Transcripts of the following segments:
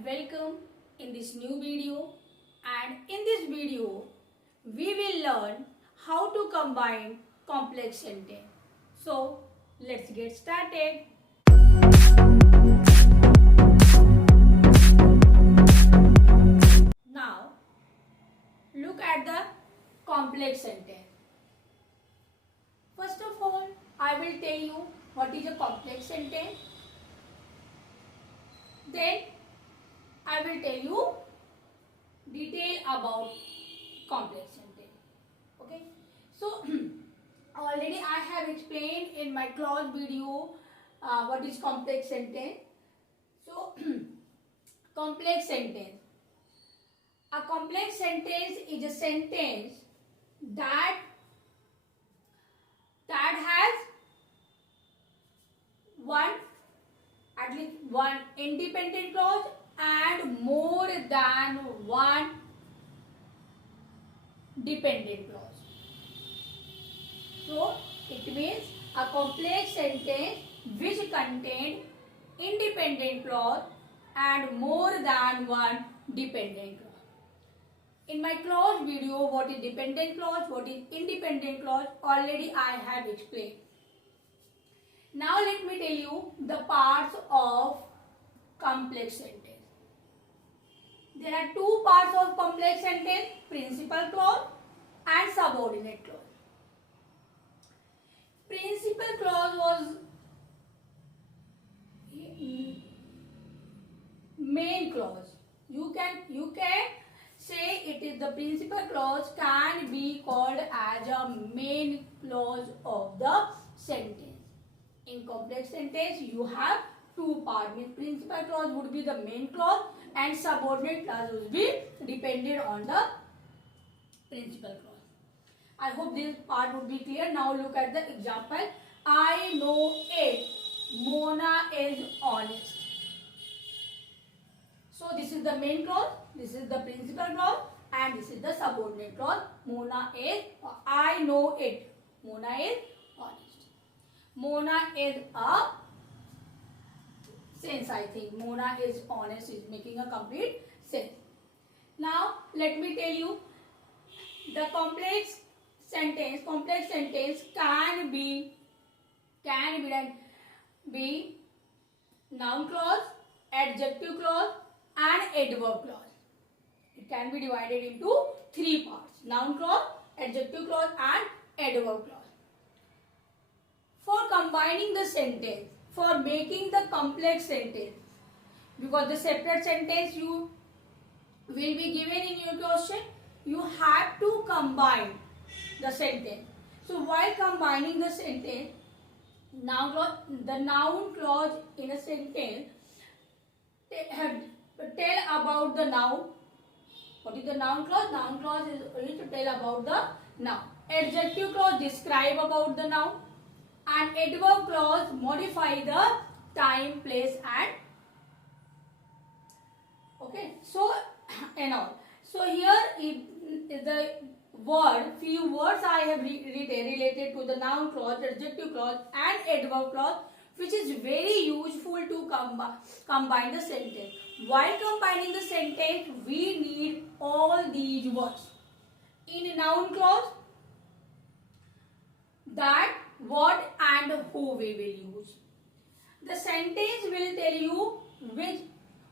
and welcome in this new video. And in this video we will learn how to combine complex sentence. So let's get started. Now look at the complex sentence. First of all, I will tell you what is a complex sentence. Then I will tell you detail about complex sentence. Okay. So already I have explained in my clause video what is complex sentence. So complex sentence. A complex sentence is a sentence that has at least one independent clause and more than one dependent clause. So it means a complex sentence which contains independent clause and more than one dependent clause. In my clause video, what is dependent clause, what is independent clause, already I have explained. Now let me tell you the parts of complex sentence. There are two parts of complex sentence, principal clause and subordinate clause. Principal clause was main clause. You can say it is the principal clause can be called as a main clause of the sentence. In complex sentence, you have two parts. Means principal clause would be the main clause and subordinate clause would be dependent on the principal clause. I hope this part would be clear. Now look at the example. I know it. Mona is honest. So this is the main clause, this is the principal clause, and this is the subordinate clause. Mona is, I know it. Mona is honest. Mona is a sense, I think. Mona is honest is making a complete sense. Now let me tell you the complex sentence can be noun clause, adjective clause and adverb clause. It can be divided into three parts: noun clause, adjective clause and adverb clause. For combining the sentence, for making the complex sentence, because the separate sentence you will be given in your question, you have to combine the sentence. So while combining the sentence, noun clause, the noun clause in a sentence tell about the noun. What is the noun clause? Noun clause is to tell about the noun. Adjective clause describe about the noun. And adverb clause modify the time, place and okay. So and all. So here is the few words I have written related to the noun clause, adjective clause and adverb clause, which is very useful to combine the sentence. While combining the sentence, we need all these words. In a noun clause, that, what and who we will use. The sentence will tell you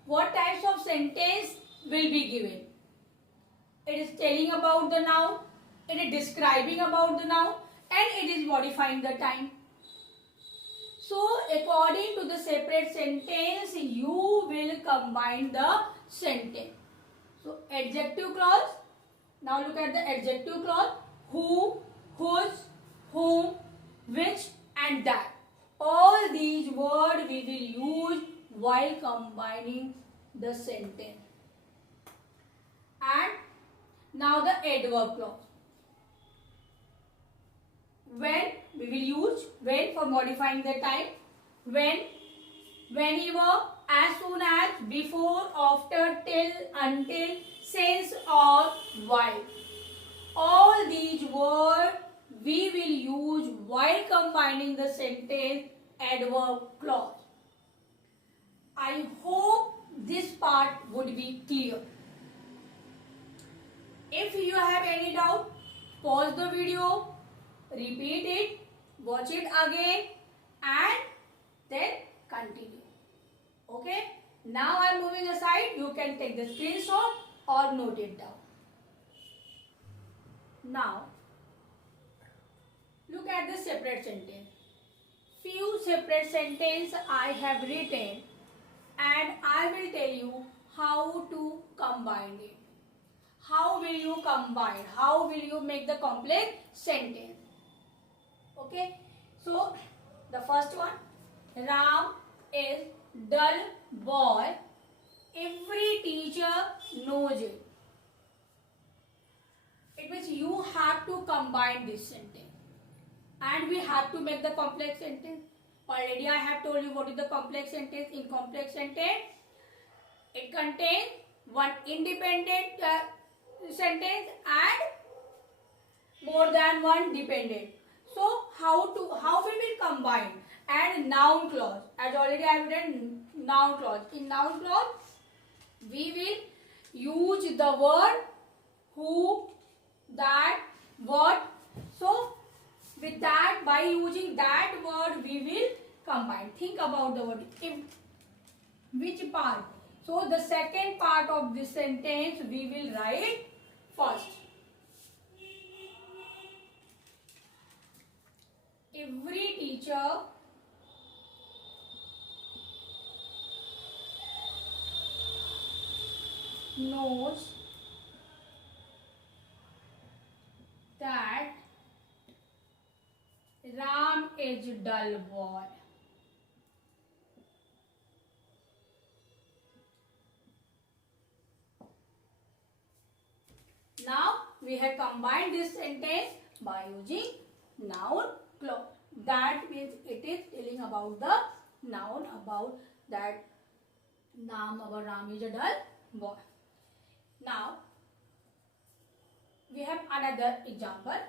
what types of sentence will be given. It is telling about the noun, it is describing about the noun and it is modifying the time. So according to the separate sentence, you will combine the sentence. So adjective clause, now look at the adjective clause: who, whose, whom, which and that. All these words we will use while combining the sentence. And now the adverb clause. When we will use when for modifying the time. When, whenever, as soon as, before, after, till, until, since or while. All these words we will use while combining the sentence adverb clause. I hope this part part would be clear. If you have any doubt, pause the video, repeat it, watch it again and then continue. Okay? Now I am moving aside. You can take the screenshot or note it down. Now, look at the separate sentence. Few separate sentences I have written and I will tell you how to combine it. How will you combine? How will you make the complex sentence? Okay. So, the first one. Ram is dull boy. Every teacher knows it. It means you have to combine this sentence. And we have to make the complex sentence. Already I have told you what is the complex sentence. In complex sentence, it contains one independent sentence and more than one dependent. So how we will combine? And noun clause. As already I have written noun clause. In noun clause, we will use the word who, that, what. So with that, by using that word, we will combine. Think about the word. Which part? So the second part of this sentence we will write first. Every teacher knows that Ram is dull boy. Now we have combined this sentence by using noun clause. That means it is telling about the noun, about that Ram is a dull boy. Now we have another example.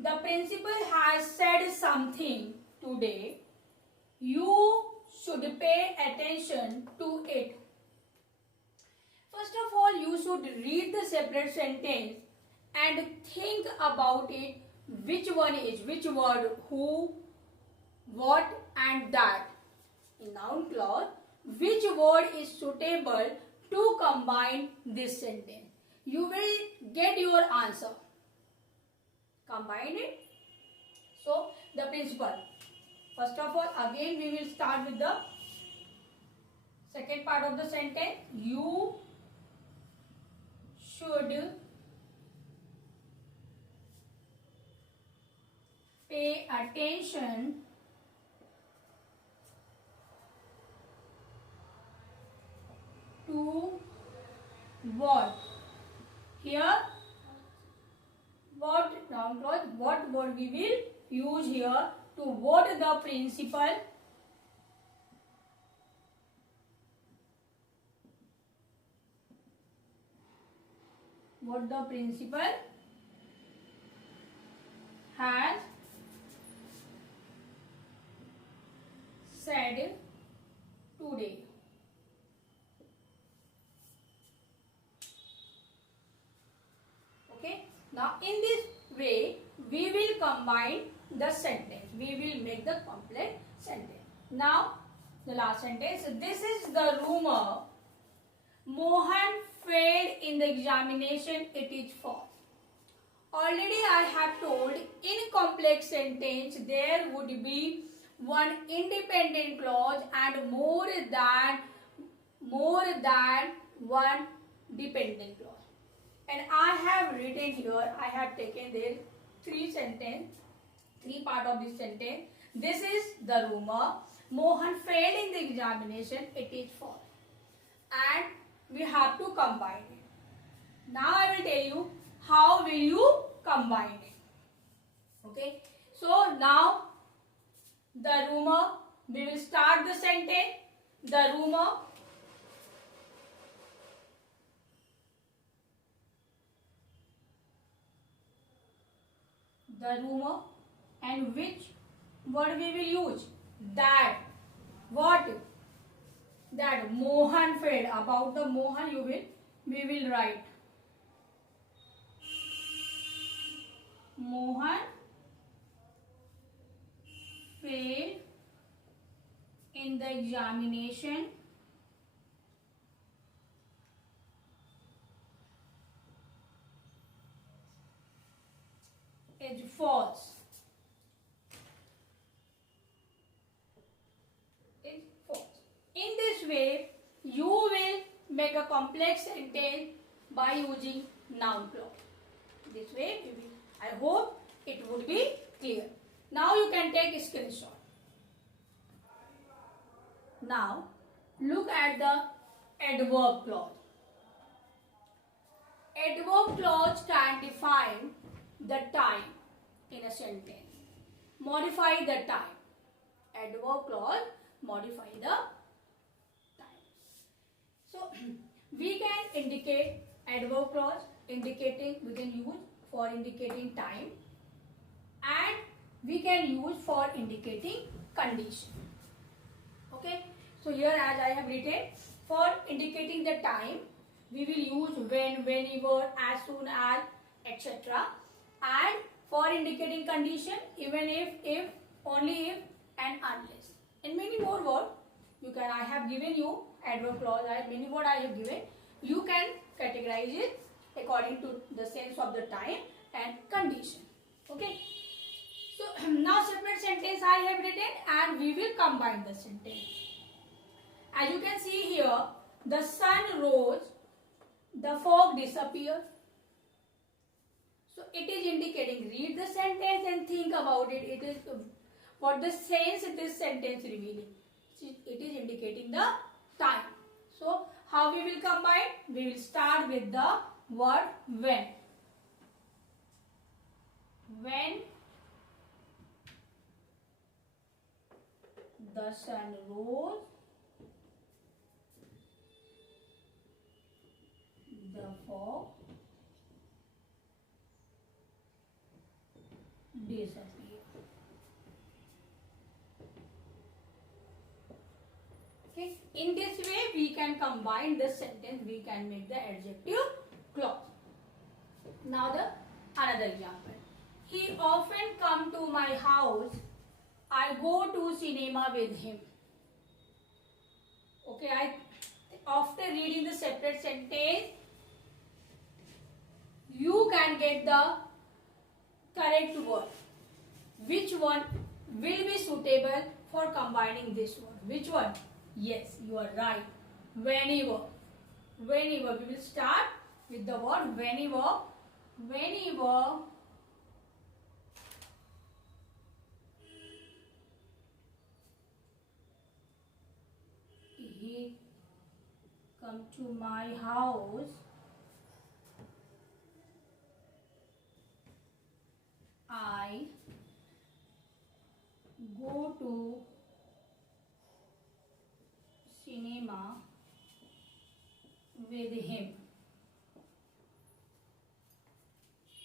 The principal has said something today. You should pay attention to it. First of all, you should read the separate sentence and think about it. Which one is which word, who, what and that. In noun clause, which word is suitable to combine this sentence? You will get your answer. Combine it. So, the principal. First of all, again we will start with the second part of the sentence. You should pay attention to what? Here, what noun clause, what word we will use here to what the principal has said today. Okay. Now in this way we will combine the sentence. We will make the complex sentence. Now the last sentence. This is the rumor. Mohan failed in the examination. It is false. Already I have told in complex sentence there would be one independent clause and more than one dependent clause. And I have written here, I have taken there three part of this sentence. This is the rumor. Mohan failed in the examination. It is false. And we have to combine it. Now I will tell you how will you combine it. Okay. So now the rumor, we will start the sentence. The rumor and which word we will use? That. What? that Mohan failed. About the Mohan we will write Mohan failed in the examination is false. Is false. In this way, you will make a complex sentence by using noun clause. This way, I hope it would be clear. Now you can take a screenshot. Now, look at the adverb clause. Adverb clause can define the time in a sentence. Modify the time. Adverb clause modify the time. So, we can indicate adverb clause indicating, we can use for indicating time, and we can use for indicating condition. Okay, so here as I have written, for indicating the time, we will use when, whenever, as soon as, etc. And for indicating condition, even if, only if, and unless. And many more words, you can, I have given you adverb clause, many words I have given. You can categorize it according to the sense of the time and condition. Okay. So now separate sentence I have written and we will combine the sentence. As you can see here, the sun rose, the fog disappeared. So it is indicating, read the sentence and think about it. It is what the sense this sentence revealing. It is indicating the time. So how we will combine? We will start with the word when. When the sun rose, the fog disappeared. Okay. In this way, we can combine this sentence. We can make the adjective clause. Now another example. He often come to my house. I go to cinema with him. Okay, after reading the separate sentence, you can get the correct word. Which one will be suitable for combining this word? Which one? Yes, you are right. Whenever. Whenever. We will start with the word whenever. Whenever he come to my house, I go to cinema with him.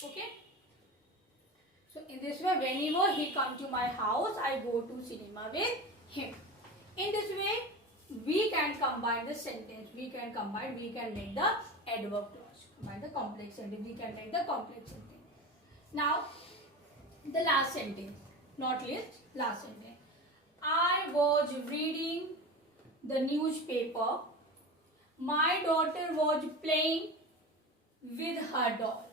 Okay. So in this way, whenever he come to my house, I go to cinema with him. In this way, we can combine the sentence. We can make the adverb clause. Combine the complex sentence. We can make the complex sentence. Now, the last sentence, not least, last sentence. I was reading the newspaper. My daughter was playing with her doll.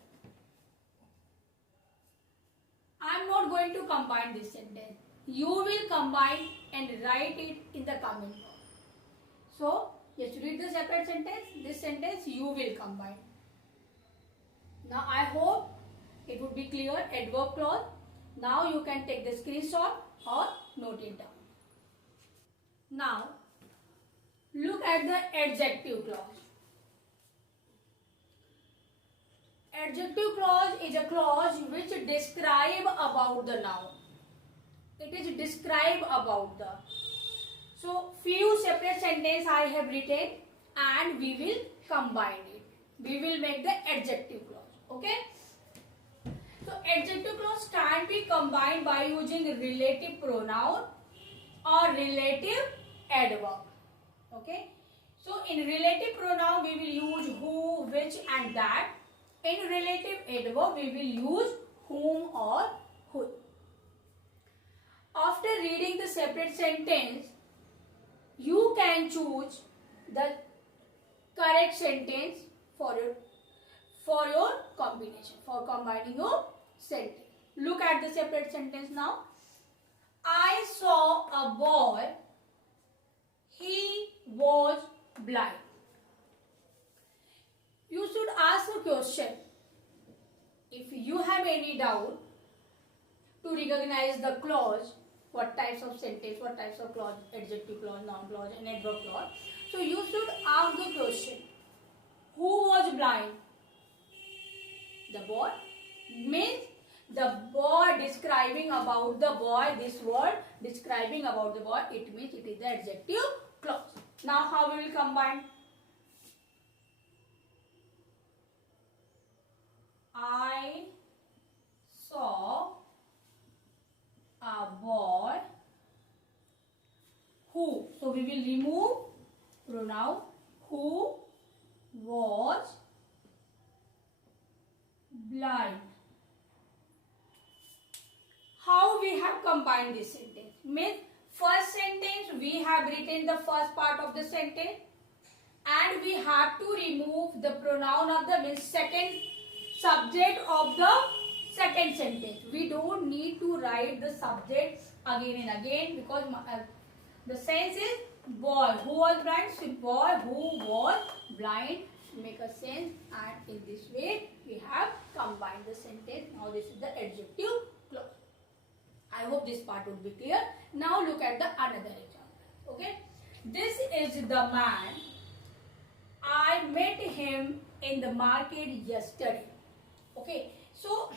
I am not going to combine this sentence. You will combine and write it in the comment box. So, just read the separate sentence. This sentence you will combine. Now, I hope it would be clear. Adverb clause. Now, you can take the screenshot or note it down. Now, look at the adjective clause. Adjective clause is a clause which describe about the noun. It is describe about the. So, few separate sentences I have written and we will combine it. We will make the adjective clause. Okay. So, adjective clause can be combined by using relative pronoun or relative adverb. Okay. So in relative pronoun we will use who, which and that. In relative adverb we will use whom or who. After reading the separate sentence, you can choose the correct sentence for your combination, for combining your sentence. Look at the separate sentence now. I saw a boy. He was blind. You should ask a question. If you have any doubt to recognize the clause, what types of sentence, what types of clause, adjective clause, noun clause and adverb clause. So you should ask the question, who was blind? The boy. Means the boy describing about the boy, this word describing about the boy, it means it is the adjective clause. Now how we will combine? I saw a boy who. So we will remove pronoun who was blind. How we have combined this sentence? Means first sentence we have written the first part of the sentence and we have to remove the pronoun of the means second subject of the second sentence. We don't need to write the subject again and again because the sense is boy who was blind, so boy who was blind make a sense, and in this way we have combined the sentence. Now this is the adjective clause. I hope this part would be clear. Now look at the another example. Okay, this is the man. I met him in the market yesterday. Okay, so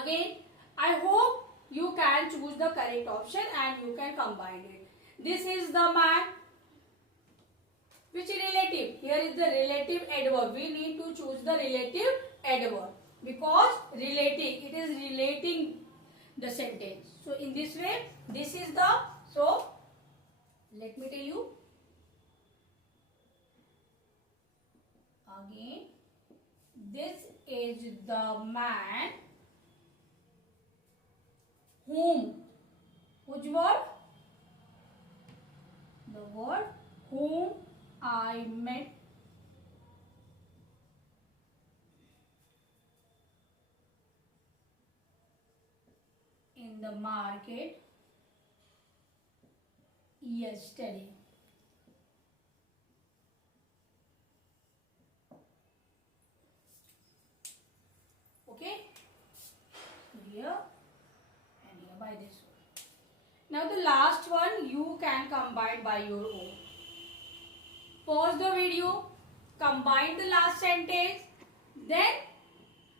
again I hope you can choose the correct option and you can combine it. This is the man. Which relative? Here is the relative adverb. We need to choose the relative adverb because relating, it is relating the sentence. So in this way, this is the, so let me tell you again. This is the man whom. Which word? The word whom I met in the market yesterday. Okay, here and here by this one. Now the last one you can combine by your own. Pause the video, combine the last sentence, then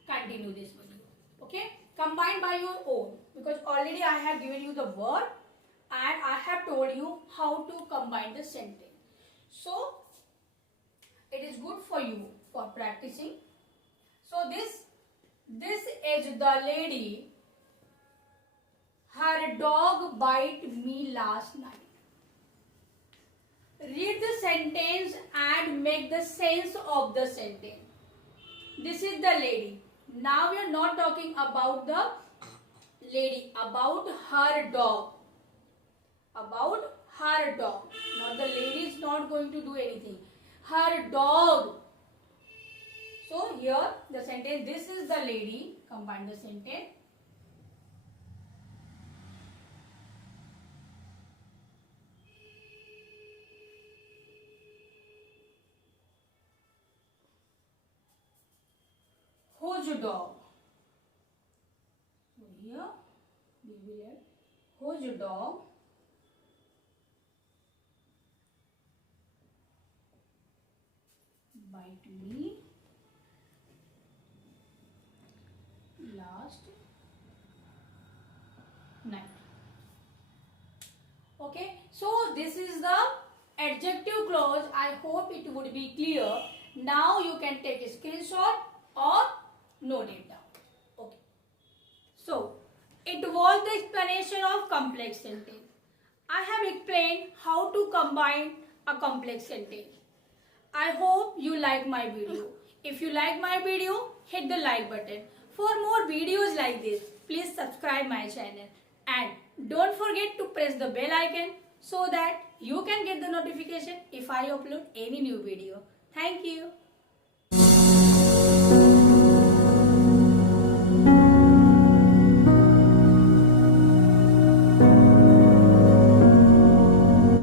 continue this video. Okay, combine by your own because already I have given you the word and I have told you how to combine the sentence. So it is good for you for practicing. So this is the lady. Her dog bite me last night. Read the sentence and make the sense of the sentence. This is the lady. Now we are not talking about the lady, about her dog. About her dog. Now the lady is not going to do anything. Her dog. So here the sentence, this is the lady. Combine the sentence. Whose dog? So here we will add whose dog bite me last night. Okay, so this is the adjective clause. I hope it would be clear. Now you can take a screenshot or note it down. Okay. So it was the explanation of complex sentence. I have explained how to combine a complex sentence. I hope you like my video. If you like my video, hit the like button. For more videos like this, please subscribe my channel and don't forget to press the bell icon so that you can get the notification if I upload any new video. Thank you.